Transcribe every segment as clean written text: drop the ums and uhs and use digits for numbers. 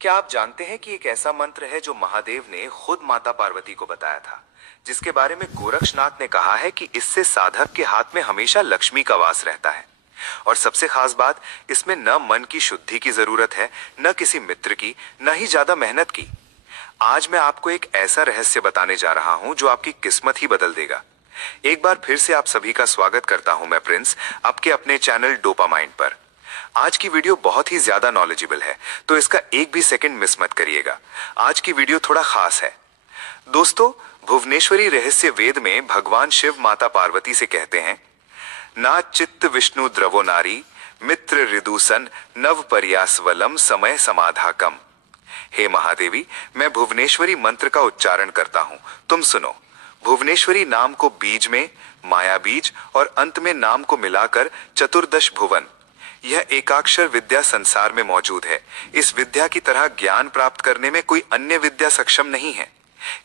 क्या आप जानते हैं कि एक ऐसा मंत्र है जो महादेव ने खुद माता पार्वती को बताया था, जिसके बारे में गोरक्षनाथ ने कहा है कि इससे साधक के हाथ में हमेशा लक्ष्मी का वास रहता है। और सबसे खास बात, इसमें न मन की शुद्धि की जरूरत है, न किसी मित्र की, न ही ज्यादा मेहनत की। आज मैं आपको एक ऐसा रहस्य बताने जा रहा हूं जो आपकी किस्मत ही बदल देगा। एक बार फिर से आप सभी का स्वागत करता हूं मैं प्रिंस, आपके अपने चैनल डोपामाइंड पर। आज की वीडियो बहुत ही ज्यादा नॉलेजेबल है, तो इसका एक भी सेकंड मिस मत करिएगा। आज की वीडियो थोड़ा खास है। दोस्तों, भुवनेश्वरी रहस्य वेद में भगवान शिव माता पार्वती से कहते हैं, ना चित्त विष्णु द्रवो नारी मित्र ऋदुसन नव पर्यासवलम समय समाधाकम। हे महादेवी, मैं भुवनेश्वरी मंत्र का उच्चारण करता हूं, तुम सुनो। भुवनेश्वरी नाम को बीज में, माया बीज और अंत में नाम को मिलाकर चतुर्दश भुवन, यह एकाक्षर विद्या संसार में मौजूद है। इस विद्या की तरह ज्ञान प्राप्त करने में कोई अन्य विद्या सक्षम नहीं है।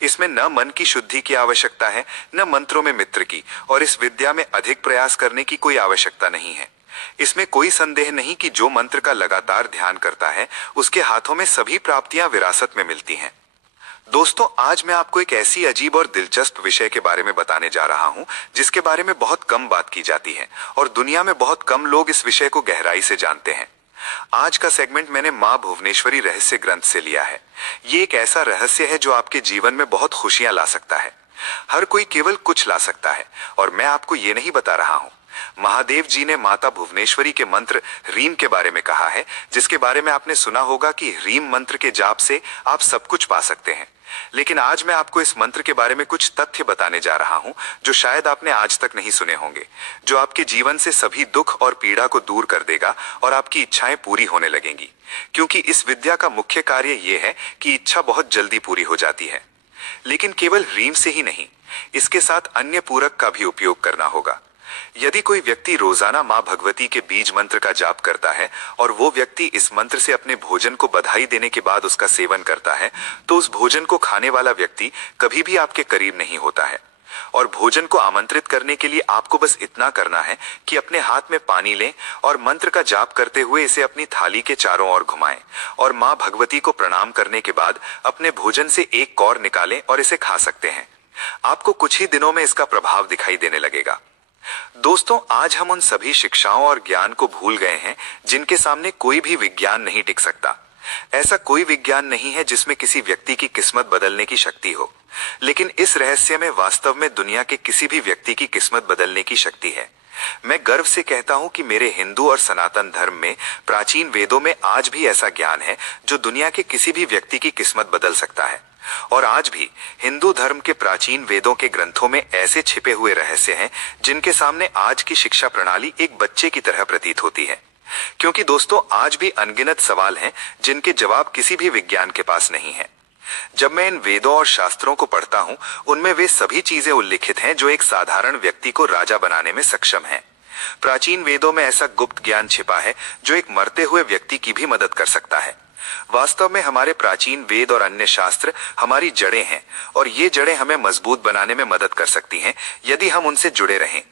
इसमें न मन की शुद्धि की आवश्यकता है, न मंत्रों में मित्र की, और इस विद्या में अधिक प्रयास करने की कोई आवश्यकता नहीं है। इसमें कोई संदेह नहीं कि जो मंत्र का लगातार ध्यान करता है, उसके हाथों में सभी प्राप्तियां विरासत में मिलती हैं। दोस्तों, आज मैं आपको एक ऐसी अजीब और दिलचस्प विषय के बारे में बताने जा रहा हूं, जिसके बारे में बहुत कम बात की जाती है और दुनिया में बहुत कम लोग इस विषय को गहराई से जानते हैं। आज का सेगमेंट मैंने मां भुवनेश्वरी रहस्य ग्रंथ से लिया है। ये एक ऐसा रहस्य है जो आपके जीवन में बहुत खुशियां ला सकता है। हर कोई केवल कुछ ला सकता है, और मैं आपको ये नहीं बता रहा हूं। महादेव जी ने माता भुवनेश्वरी के मंत्र रीम के बारे में कहा है, जिसके बारे में आपने सुना होगा कि रीम मंत्र के जाप से आप सब कुछ पा सकते हैं। लेकिन आज मैं आपको इस मंत्र के बारे में कुछ तथ्य बताने जा रहा हूं जो शायद आपने आज तक नहीं सुने होंगे, जो आपके जीवन से सभी दुख और पीड़ा को दूर कर देगा और आपकी इच्छाएं पूरी होने लगेंगी। क्योंकि इस विद्या का मुख्य कार्य यह है कि इच्छा बहुत जल्दी पूरी हो जाती है। लेकिन केवल रीम से ही नहीं, इसके साथ अन्य पूरक का भी उपयोग करना होगा। यदि कोई व्यक्ति रोजाना मां भगवती के बीज मंत्र का जाप करता है और वो व्यक्ति इस मंत्र से अपने भोजन को बधाई देने के बाद उसका सेवन करता है, तो उस भोजन को खाने वाला व्यक्ति कभी भी आपके करीब नहीं होता है। और भोजन को आमंत्रित करने के लिए आपको बस इतना करना है कि अपने हाथ में पानी लें और मंत्र का जाप करते हुए इसे अपनी थाली के चारों ओर घुमाएं, और मां भगवती को प्रणाम करने के बाद अपने भोजन से एक कौर निकालें और इसे खा सकते हैं। आपको कुछ ही दिनों में इसका प्रभाव दिखाई देने लगेगा। दोस्तों, आज हम उन सभी शिक्षाओं और ज्ञान को भूल गए हैं जिनके सामने कोई भी विज्ञान नहीं टिक सकता। ऐसा कोई विज्ञान नहीं है जिसमें किसी व्यक्ति की किस्मत बदलने की शक्ति हो, लेकिन इस रहस्य में वास्तव में दुनिया के किसी भी व्यक्ति की किस्मत बदलने की शक्ति है। मैं गर्व से कहता हूं कि मेरे हिंदू और सनातन धर्म में, प्राचीन वेदों में आज भी ऐसा ज्ञान है जो दुनिया के किसी भी व्यक्ति की किस्मत बदल सकता है। और आज भी हिंदू धर्म के प्राचीन वेदों के ग्रंथों में ऐसे छिपे हुए रहस्य हैं जिनके सामने आज की शिक्षा प्रणाली एक बच्चे की तरह प्रतीत होती है। क्योंकि दोस्तों, आज भी अनगिनत सवाल हैं जिनके जवाब किसी भी विज्ञान के पास नहीं है। जब मैं इन वेदों और शास्त्रों को पढ़ता हूं, उनमें वे सभी चीजें उल्लिखित हैं जो एक साधारण व्यक्ति को राजा बनाने में सक्षम हैं। प्राचीन वेदों में ऐसा गुप्त ज्ञान छिपा है जो एक मरते हुए व्यक्ति की भी मदद कर सकता है। वास्तव में हमारे प्राचीन वेद और अन्य शास्त्र हमारी जड़ें हैं, और ये जड़ें हमें मजबूत बनाने में मदद कर सकती हैं यदि हम उनसे जुड़े रहें।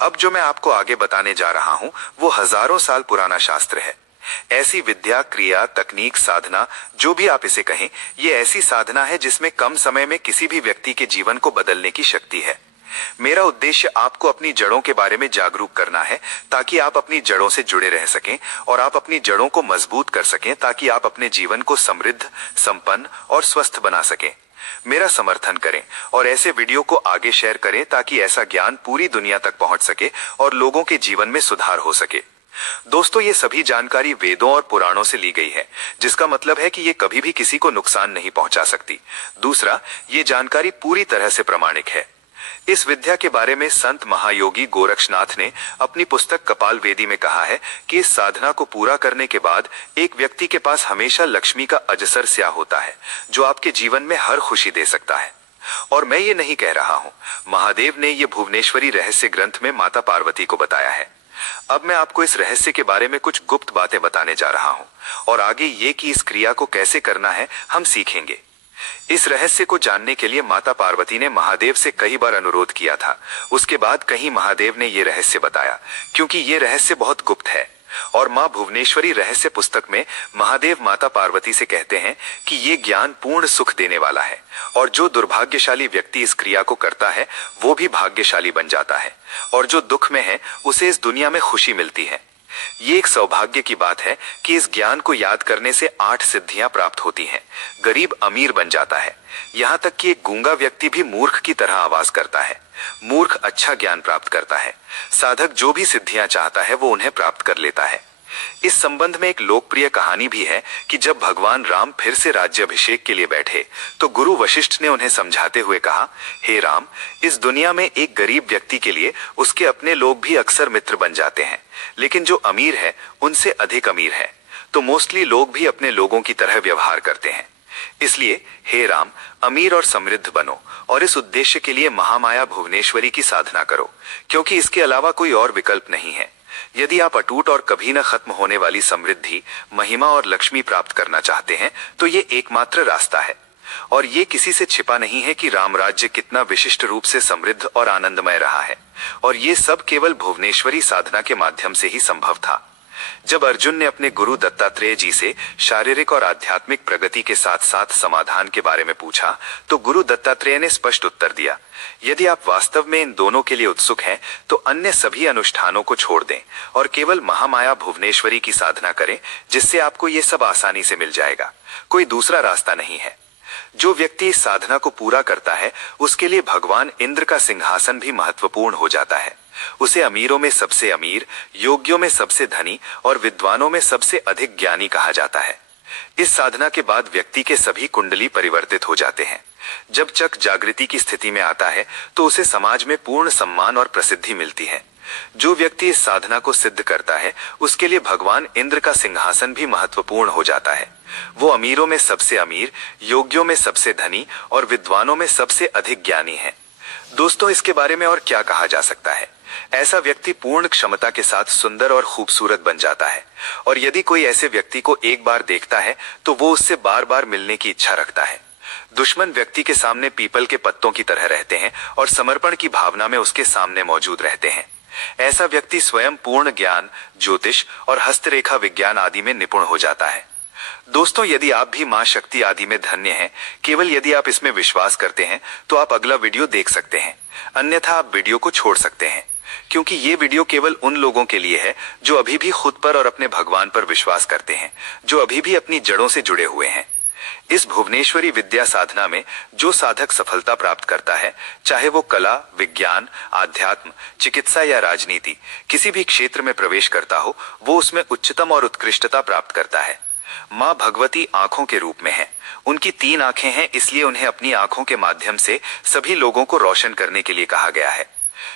अब जो मैं आपको आगे बताने जा रहा हूं, वो हजारों साल पुराना शास्त्र है। ऐसी विद्या, क्रिया, तकनीक, साधना, जो भी आप इसे कहें, ये ऐसी साधना है जिसमें कम समय में किसी भी व्यक्ति के जीवन को बदलने की शक्ति है। मेरा उद्देश्य आपको अपनी जड़ों के बारे में जागरूक करना है, ताकि आप अपनी जड़ों से जुड़े रह सकें और आप अपनी जड़ों को मजबूत कर सकें, ताकि आप अपने जीवन को समृद्ध, संपन्न और स्वस्थ बना सकें। मेरा समर्थन करें और ऐसे वीडियो को आगे शेयर करें ताकि ऐसा ज्ञान पूरी दुनिया तक पहुंच सके और लोगों के जीवन में सुधार हो सके। दोस्तों, ये सभी जानकारी वेदों और पुराणों से ली गई है, जिसका मतलब है कि ये कभी भी किसी को नुकसान नहीं पहुंचा सकती। दूसरा, ये जानकारी पूरी तरह से प्रामाणिक है। इस विद्या के बारे में संत महायोगी गोरक्षनाथ ने अपनी पुस्तक कपाल वेदी में कहा है कि इस साधना को पूरा करने के बाद एक व्यक्ति के पास हमेशा लक्ष्मी का अजसर स्याह होता है, जो आपके जीवन में हर खुशी दे सकता है। और मैं ये नहीं कह रहा हूँ, महादेव ने ये भुवनेश्वरी रहस्य ग्रंथ में माता पार्वती को बताया है। अब मैं आपको इस रहस्य के बारे में कुछ गुप्त बातें बताने जा रहा हूँ, और आगे ये कि इस क्रिया को कैसे करना है हम सीखेंगे। इस रहस्य को जानने के लिए माता पार्वती ने महादेव से कई बार अनुरोध किया था। उसके बाद कहीं महादेव ने ये रहस्य बताया, क्योंकि ये रहस्य बहुत गुप्त है। और माँ भुवनेश्वरी रहस्य पुस्तक में महादेव माता पार्वती से कहते हैं कि ये ज्ञान पूर्ण सुख देने वाला है और जो दुर्भाग्यशाली व्यक्ति इस क्रिया को करता है वो भी भाग्यशाली बन जाता है और जो दुख में है उसे इस दुनिया में खुशी मिलती है। ये एक सौभाग्य की बात है कि इस ज्ञान को याद करने से 8 सिद्धियां प्राप्त होती हैं। गरीब अमीर बन जाता है, यहाँ तक कि एक गूंगा व्यक्ति भी मूर्ख की तरह आवाज करता है। मूर्ख अच्छा ज्ञान प्राप्त करता है। साधक जो भी सिद्धियां चाहता है वो उन्हें प्राप्त कर लेता है। इस संबंध में एक लोकप्रिय कहानी भी है कि जब भगवान राम फिर से राज्याभिषेक के लिए बैठे तो गुरु वशिष्ठ ने उन्हें समझाते हुए कहा, हे राम, इस दुनिया में एक गरीब व्यक्ति के लिए उसके अपने लोग भी अक्सर मित्र बन जाते हैं, लेकिन जो अमीर है उनसे अधिक अमीर है तो मोस्टली लोग भी अपने लोगों की तरह व्यवहार करते हैं। इसलिए हे राम, अमीर और समृद्ध बनो और इस उद्देश्य के लिए महामाया भुवनेश्वरी की साधना करो, क्योंकि इसके अलावा कोई और विकल्प नहीं है। यदि आप अटूट और कभी न खत्म होने वाली समृद्धि, महिमा और लक्ष्मी प्राप्त करना चाहते हैं तो ये एकमात्र रास्ता है। और ये किसी से छिपा नहीं है कि राम राज्य कितना विशिष्ट रूप से समृद्ध और आनंदमय रहा है, और ये सब केवल भुवनेश्वरी साधना के माध्यम से ही संभव था। जब अर्जुन ने अपने गुरु दत्तात्रेय जी से शारीरिक और आध्यात्मिक प्रगति के साथ साथ समाधान के बारे में पूछा तो गुरु दत्तात्रेय ने स्पष्ट उत्तर दिया, यदि आप वास्तव में इन दोनों के लिए उत्सुक हैं तो अन्य सभी अनुष्ठानों को छोड़ दें और केवल महामाया भुवनेश्वरी की साधना करें, जिससे आपको ये सब आसानी से मिल जाएगा। कोई दूसरा रास्ता नहीं है। जो व्यक्ति इस साधना को पूरा करता है उसके लिए भगवान इंद्र का सिंहासन भी महत्वपूर्ण हो जाता है। उसे अमीरों में सबसे अमीर, योग्यों में सबसे धनी और विद्वानों में सबसे अधिक ज्ञानी कहा जाता है। इस साधना के बाद व्यक्ति के सभी कुंडली परिवर्तित हो जाते हैं। जब चक जागृति की स्थिति में आता है तो उसे समाज में पूर्ण सम्मान और प्रसिद्धि मिलती है। जो व्यक्ति इस साधना को सिद्ध करता है उसके लिए भगवान इंद्र का सिंहासन भी महत्वपूर्ण हो जाता है। वो अमीरों में सबसे अमीर, योग्यों में सबसे धनी और विद्वानों में सबसे अधिक ज्ञानी है। दोस्तों, इसके बारे में और क्या कहा जा सकता है। ऐसा व्यक्ति पूर्ण क्षमता के साथ सुंदर और खूबसूरत बन जाता है, और यदि कोई ऐसे व्यक्ति को एक बार देखता है तो वो उससे बार बार मिलने की इच्छा रखता है। दुश्मन व्यक्ति के सामने पीपल के पत्तों की तरह रहते हैं और समर्पण की भावना में उसके सामने मौजूद रहते हैं। ऐसा व्यक्ति स्वयं पूर्ण ज्ञान, ज्योतिष और हस्तरेखा विज्ञान आदि में निपुण हो जाता है। दोस्तों, यदि आप भी मां शक्ति आदि में धन्य हैं, केवल यदि आप इसमें विश्वास करते हैं तो आप अगला वीडियो देख सकते हैं, अन्यथा आप वीडियो को छोड़ सकते हैं, क्योंकि ये वीडियो केवल उन लोगों के लिए है जो अभी भी खुद पर और अपने भगवान पर विश्वास करते हैं, जो अभी भी अपनी जड़ों से जुड़े हुए हैं। इस भुवनेश्वरी विद्या साधना में जो साधक सफलता प्राप्त करता है, चाहे वो कला, विज्ञान, आध्यात्म, चिकित्सा या राजनीति, किसी भी क्षेत्र में प्रवेश करता हो, वो उसमें उच्चतम और उत्कृष्टता प्राप्त करता है। माँ भगवती आंखों के रूप में है। उनकी 3 आंखें हैं, इसलिए उन्हें अपनी आंखों के माध्यम से सभी लोगों को रोशन करने के लिए कहा गया है।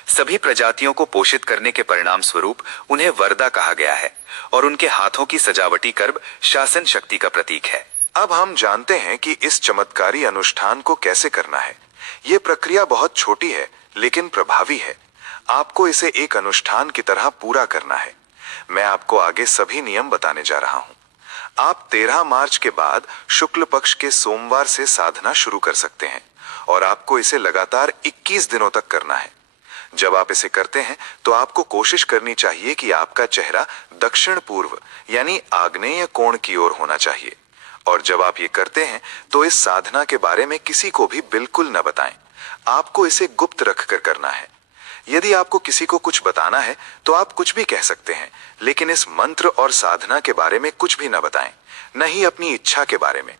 सभी प्रजातियों को पोषित करने के परिणाम स्वरूप उन्हें वरदा कहा गया है, और उनके हाथों की सजावटी कर्ब शासन शक्ति का प्रतीक है। अब हम जानते हैं कि इस चमत्कारी अनुष्ठान को कैसे करना है। ये प्रक्रिया बहुत छोटी है लेकिन प्रभावी है। आपको इसे एक अनुष्ठान की तरह पूरा करना है। मैं आपको आगे सभी नियम बताने जा रहा हूँ। आप 13 मार्च के बाद शुक्ल पक्ष के सोमवार से साधना शुरू कर सकते हैं, और आपको इसे लगातार 21 दिनों तक करना है। जब आप इसे करते हैं तो आपको कोशिश करनी चाहिए कि आपका चेहरा दक्षिण पूर्व यानी आग्नेय कोण की ओर होना चाहिए। और जब आप ये करते हैं तो इस साधना के बारे में किसी को भी बिल्कुल न बताएं। आपको इसे गुप्त रखकर करना है। यदि आपको किसी को कुछ बताना है तो आप कुछ भी कह सकते हैं, लेकिन इस मंत्र और साधना के बारे में कुछ भी न बताएं, न ही अपनी इच्छा के बारे में।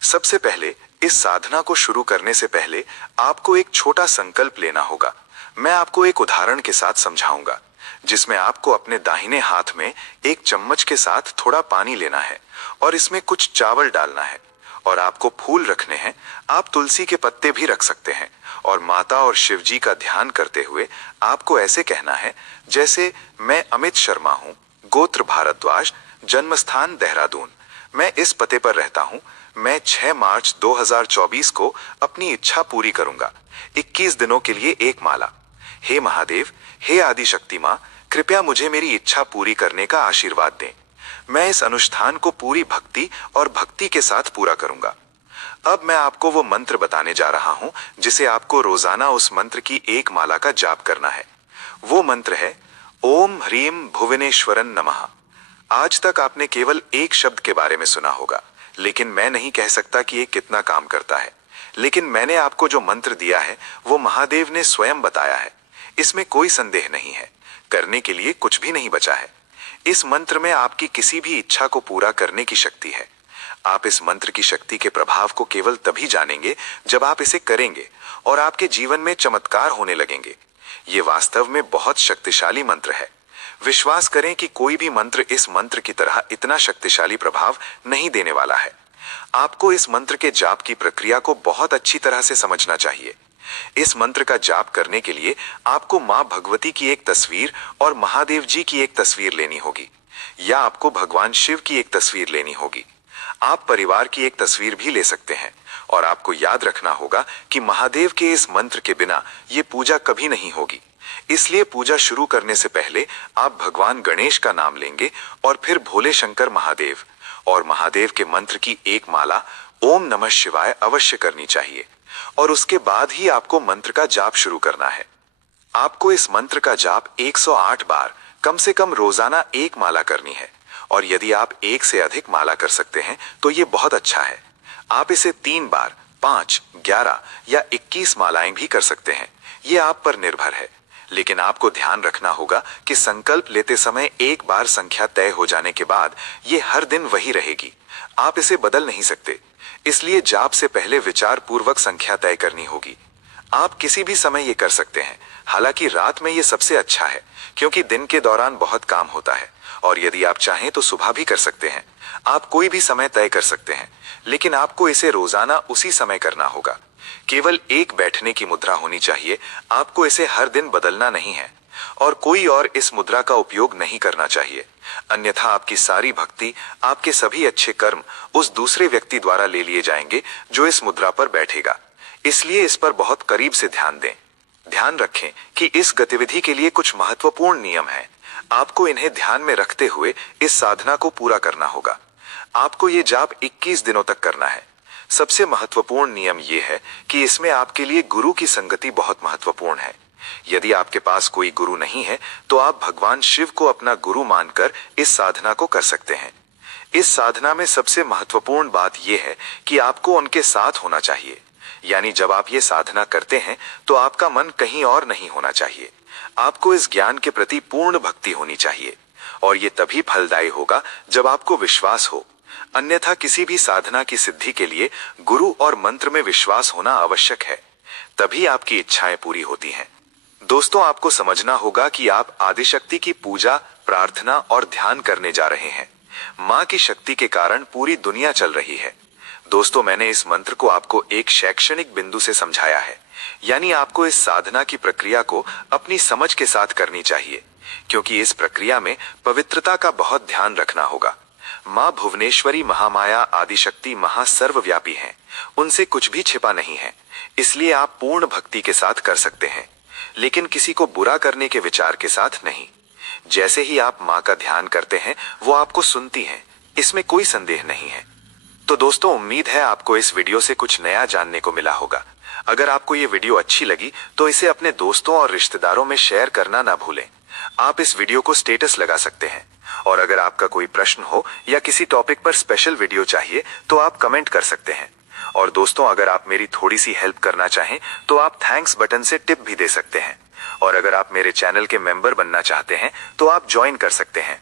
सबसे पहले इस साधना को शुरू करने से पहले आपको एक छोटा संकल्प लेना होगा। मैं आपको एक उदाहरण के साथ समझाऊंगा, जिसमें आपको अपने दाहिने हाथ में एक चम्मच के साथ थोड़ा पानी लेना है और इसमें कुछ चावल डालना है, और आपको फूल रखने हैं। आप तुलसी के पत्ते भी रख सकते हैं, और माता और शिव जी का ध्यान करते हुए आपको ऐसे कहना है जैसे, मैं अमित शर्मा हूँ, गोत्र भारद्वाज, जन्मस्थान देहरादून, मैं इस पते पर रहता हूँ। मैं 6 मार्च 2024 को अपनी इच्छा पूरी करूंगा। 21 दिनों के लिए एक माला। हे महादेव, हे आदि शक्ति मां, कृपया मुझे मेरी इच्छा पूरी करने का आशीर्वाद दें। मैं इस अनुष्ठान को पूरी भक्ति और भक्ति के साथ पूरा करूंगा। अब मैं आपको वो मंत्र बताने जा रहा हूं जिसे आपको रोजाना उस मंत्र की एक माला का जाप करना है। वो मंत्र है ओम ह्रीम भुवनेश्वरन नमः। आज तक आपने केवल एक शब्द के बारे में सुना होगा, लेकिन मैं नहीं कह सकता कि ये कितना काम करता है। लेकिन मैंने आपको जो मंत्र दिया है वो महादेव ने स्वयं बताया है। इसमें कोई संदेह नहीं है, करने के लिए कुछ भी नहीं बचा है। इस मंत्र में आपकी किसी भी इच्छा को पूरा करने की शक्ति है। आप इस मंत्र की शक्ति के प्रभाव को केवल तभी जानेंगे जब आप इसे करेंगे और आपके जीवन में चमत्कार होने लगेंगे। ये वास्तव में बहुत शक्तिशाली मंत्र है। विश्वास करें कि कोई भी मंत्र इस मंत्र की तरह इतना शक्तिशाली प्रभाव नहीं देने वाला है। आपको इस मंत्र के जाप की प्रक्रिया को बहुत अच्छी तरह से समझना चाहिए। इस मंत्र का जाप करने के लिए आपको मां भगवती की एक तस्वीर और महादेव जी की एक तस्वीर लेनी होगी, या आपको भगवान शिव की एक तस्वीर लेनी होगी। आप परिवार की एक तस्वीर भी ले सकते हैं। और आपको याद रखना होगा कि महादेव के इस मंत्र के बिना ये पूजा कभी नहीं होगी। इसलिए पूजा शुरू करने से पहले आप भगवान गणेश का नाम लेंगे और फिर भोले शंकर महादेव और महादेव के मंत्र की एक माला ओम नमः शिवाय अवश्य करनी चाहिए। और उसके बाद ही आपको मंत्र का जाप शुरू करना है। आपको इस मंत्र का जाप 108 बार कम से कम रोजाना एक माला करनी है। और यदि आप एक से अधिक माला कर सकते हैं तो ये बहुत अच्छा है। आप इसे 3 बार, 5, 11 या 21 मालाएं भी कर सकते हैं, ये आप पर निर्भर है। लेकिन आपको ध्यान रखना होगा कि संकल्प लेते समय एक बार संख्या तय हो जाने के बाद ये हर दिन वही रहेगी। आप इसे बदल नहीं सकते। इसलिए जाप से पहले विचार पूर्वक संख्या तय करनी होगी। आप किसी भी समय ये कर सकते हैं। हालांकि रात में ये सबसे अच्छा है, क्योंकि दिन के दौरान बहुत काम होता है। और यदि आप चाहें तो सुबह भी कर सकते हैं। आप कोई भी समय तय कर सकते हैं, लेकिन आपको इसे रोजाना उसी समय करना होगा। केवल एक बैठने की मुद्रा होनी चाहिए। आपको इसे हर दिन बदलना नहीं है और कोई और इस मुद्रा का उपयोग नहीं करना चाहिए। अन्यथा आपकी सारी भक्ति, आपके सभी अच्छे कर्म उस दूसरे व्यक्ति द्वारा ले लिए जाएंगे जो इस मुद्रा पर बैठेगा। इसलिए इस पर बहुत करीब से ध्यान दें। ध्यान रखें कि इस गतिविधि के लिए कुछ महत्वपूर्ण नियम हैं। आपको इन्हें ध्यान में रखते हुए इस साधना को पूरा करना होगा। आपको ये जाप 21 दिनों तक करना है। सबसे महत्वपूर्ण नियम ये है कि इसमें आपके लिए गुरु की संगति बहुत महत्वपूर्ण है। यदि आपके पास कोई गुरु नहीं है तो आप भगवान शिव को अपना गुरु मानकर इस साधना को कर सकते हैं। इस साधना में सबसे महत्वपूर्ण बात यह है कि आपको उनके साथ होना चाहिए। यानी जब आप ये साधना करते हैं तो आपका मन कहीं और नहीं होना चाहिए। आपको इस ज्ञान के प्रति पूर्ण भक्ति होनी चाहिए और ये तभी फलदायी होगा जब आपको विश्वास हो। अन्यथा किसी भी साधना की सिद्धि के लिए गुरु और मंत्र में विश्वास होना आवश्यक है, तभी आपकी इच्छाएं पूरी होती हैं। दोस्तों, आपको समझना होगा कि आप आदिशक्ति की पूजा, प्रार्थना और ध्यान करने जा रहे हैं। मां की शक्ति के कारण पूरी दुनिया चल रही है। दोस्तों, मैंने इस मंत्र को आपको एक शैक्षणिक बिंदु से समझाया है। यानी आपको इस साधना की प्रक्रिया को अपनी समझ के साथ करनी चाहिए, क्योंकि इस प्रक्रिया में पवित्रता का बहुत ध्यान रखना होगा। मां भुवनेश्वरी, महामाया, आदिशक्ति महासर्वव्यापी हैं। उनसे कुछ भी छिपा नहीं है। इसलिए आप पूर्ण भक्ति के साथ कर सकते हैं, लेकिन किसी को बुरा करने के विचार के साथ नहीं। जैसे ही आप मां का ध्यान करते हैं वो आपको सुनती हैं, इसमें कोई संदेह नहीं है। तो दोस्तों, उम्मीद है आपको इस वीडियो से कुछ नया जानने को मिला होगा। अगर आपको ये वीडियो अच्छी लगी तो इसे अपने दोस्तों और रिश्तेदारों में शेयर करना ना भूलें। आप इस वीडियो को स्टेटस लगा सकते हैं। और अगर आपका कोई प्रश्न हो या किसी टॉपिक पर स्पेशल वीडियो चाहिए तो आप कमेंट कर सकते हैं। और दोस्तों, अगर आप मेरी थोड़ी सी हेल्प करना चाहें तो आप थैंक्स बटन से टिप भी दे सकते हैं। और अगर आप मेरे चैनल के मेंबर बनना चाहते हैं तो आप ज्वाइन कर सकते हैं।